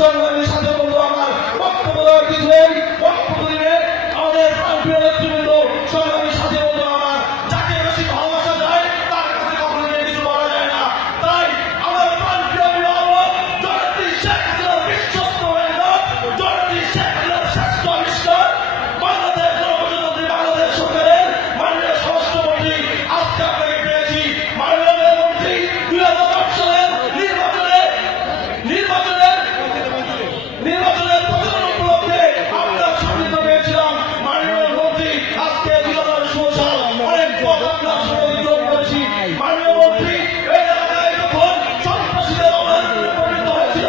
সংগ্রামী সাথে বন্ধু আমার বক্তব্য দেওয়ার কিছু নেই। বক্তব্য দিলে আমাদের প্রান্তীয় নেতৃবৃন্দ সংগ্রামী সাথে বন্ধু আমার যাকে বেশি ভালোবাসা যায় তার কাছে কখনো কিছু বলা যায় না। তাই আমার প্রান্তীয় অভিভাবক জননেত্রী শেখ হাসিনার বিশ্বস্ত মেম্বার, জননেত্রী শেখ হাসিনার শ্রেষ্ঠ আবিষ্কার, বাংলাদেশ গণপ্রজাতন্ত্রী বাংলাদেশ সরকারের মাননীয় স্বরাষ্ট্রমন্ত্রী, আজকে আপনাকে পেয়েছি। মাননীয় মন্ত্রী 2010 সালের নির্বাচনের প্রচারণা উপলক্ষে আপনার সান্নিধ্য পেয়েছিলাম। মাননীয় মন্ত্রী আজকে 2016 সাল অনেক পথ আপনার সঙ্গে অতিক্রম করেছি। মাননীয় মন্ত্রী এই এলাকায় যখন সন্ত্রাসীদের অভয়ারণ্যে পরিণত হয়েছিল,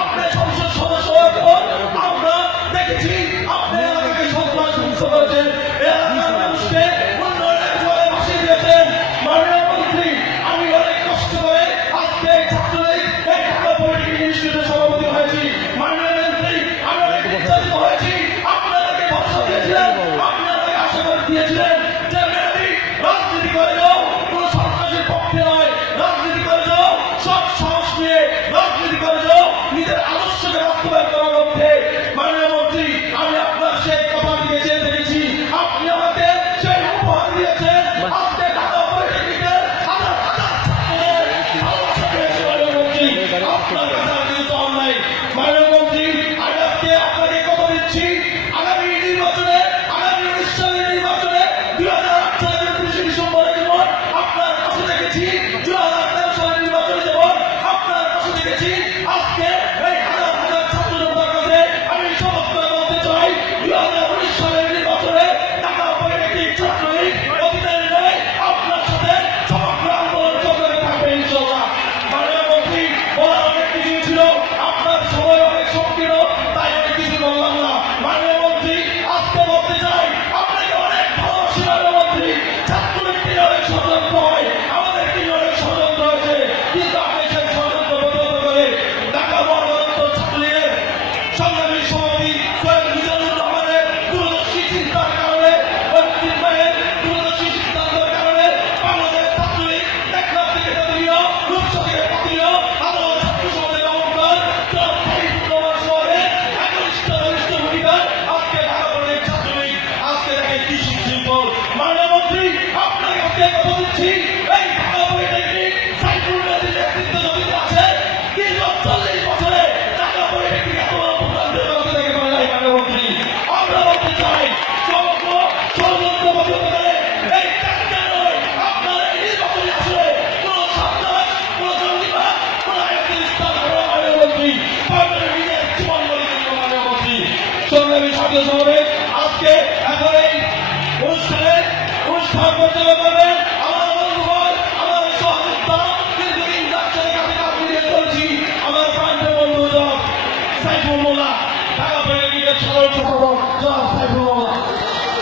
আপনি সংসদ সদস্য হওয়ার পর আমরা দেখেছি আপনি এলাকাকে সন্ত্রাস মুক্ত করেছেন, এলাকার মানুষকে উন্নয়নের জলে ভাসিয়ে দিয়েছেন। মাননীয় মন্ত্রী আমি অনেক কষ্ট করে আজকে ছাত্রলীগ এই ঢাকা পলিটেকনিক ইনস্টিটিউটের সভাপতি হয়েছি। মাননীয় মন্ত্রী আমি অনেক নির্যাতিত হয়েছি, আপনাদেরকে ভরসা দিয়েছিলেন, আপনাদেরকে আশীর্বাদ দিয়েছিলেন যে মেয়েটি রাজনীতি করে যাও, কোন সন্ত্রাসের পক্ষে নয়, রাজনীতি করে যাও সব সাহস নিয়ে, রাজনীতি করে যাও নিজের আদর্শকে বাস্তবায়ন করার লক্ষ্যে। মাননীয় মন্ত্রী আমি আপনার সেই কথা দিয়েছেন দেখেছি, আপনি আমাকে সেই উপহার দিয়েছেন। আজকে ঢাকা পলিটেকনিকের হাজার হাজার ছাত্রদের ভালোবাসা পেয়েছে। মাননীয় মন্ত্রী আপনার কাছে কিন্তু অন্যায়। মাননীয় মন্ত্রী আমি আজকে আপনাকে কথা দিচ্ছি, আগামী নির্বাচনে, আগামী 19 সালের নির্বাচনে 2008 সালের 29 ডিসেম্বরে যেমন আপনার পাশে দেখেছি, 2013 সালের নির্বাচনে যেমন আপনার পাশে দেখেছি, আজকে এই হাজার হাজার ছাত্র জনতার কাছে আমি শপথ করে বলতে চাই 2019 সালের নির্বাচনে ঢাকা পলিটেকনিক ছাত্রলীগ অতীতের ন্যায় আপনার সাথে সমগ্র আন্দোলন চলতে থাকবে ইনশাআল্লাহ। মাননীয় মন্ত্রী বলার অনেক কিছু ছিল, আপনার সময় অনেক সংকীর্ণ, তাই অনেক কিছু বললাম না। মাননীয় মন্ত্রী আজকে বলতে চাই আপনাকে অনেক ভালোবাসি। মাননীয় মন্ত্রী ছাত্রলীগকে অনেক ষড়যন্ত্র হয়, আমাদের কি অনেক ষড়যন্ত্র হয়েছে, কিন্তু আপনি সেই ষড়যন্ত্র প্রতিহত করে ঢাকা মহানগর ছাত্রলীগের সংগ্রামী সভাপতি সৈয়দ মিজানুর রহমানের দূরদর্শী চিন্তার কারণে, অন্তিম ভাইয়ের দূরদর্শী সিদ্ধান্তের কারণে বাংলাদেশ ছাত্রলীগ টেকনাফ থেকে তেতুলিয়া, রূপসা থেকে পাতুলিয়া, আদালত ছাত্র সমাজের অবদান শহরে একনিষ্ঠ ভূমিকায় আজকে ঢাকা পলিটেকনিক ছাত্রলীগ আজকে দেখে কি সুশৃঙ্খল। মাননীয় মন্ত্রী আপনাকে আজকে কথা দিচ্ছি, এই ঢাকা পলিটেকনিক সাইফুল নদীর নেতৃত্বে যদি আছে দীর্ঘ 40 বছরে ঢাকা পলিটেকনিক এত বড় ভূখণ্ডের মধ্যে থেকে করে নাই। মাননীয় মন্ত্রী আমরা বলতে চাই সমগ্র ষড়যন্ত্র প্রতিহত করে এই টেকনাফ নয়, আপনার এই নির্বাচনী আসলে কোন সন্ত্রাস, কোন জঙ্গিবাদ, কোন আয়াতের স্থান হবে না। মাননীয় মন্ত্রী আপনার নিজের জীবন বলে দিল। মাননীয় মন্ত্রী সংগ্রামী সাথী সমাবেশ আজকে এখন এই অনুষ্ঠান পরিচালনা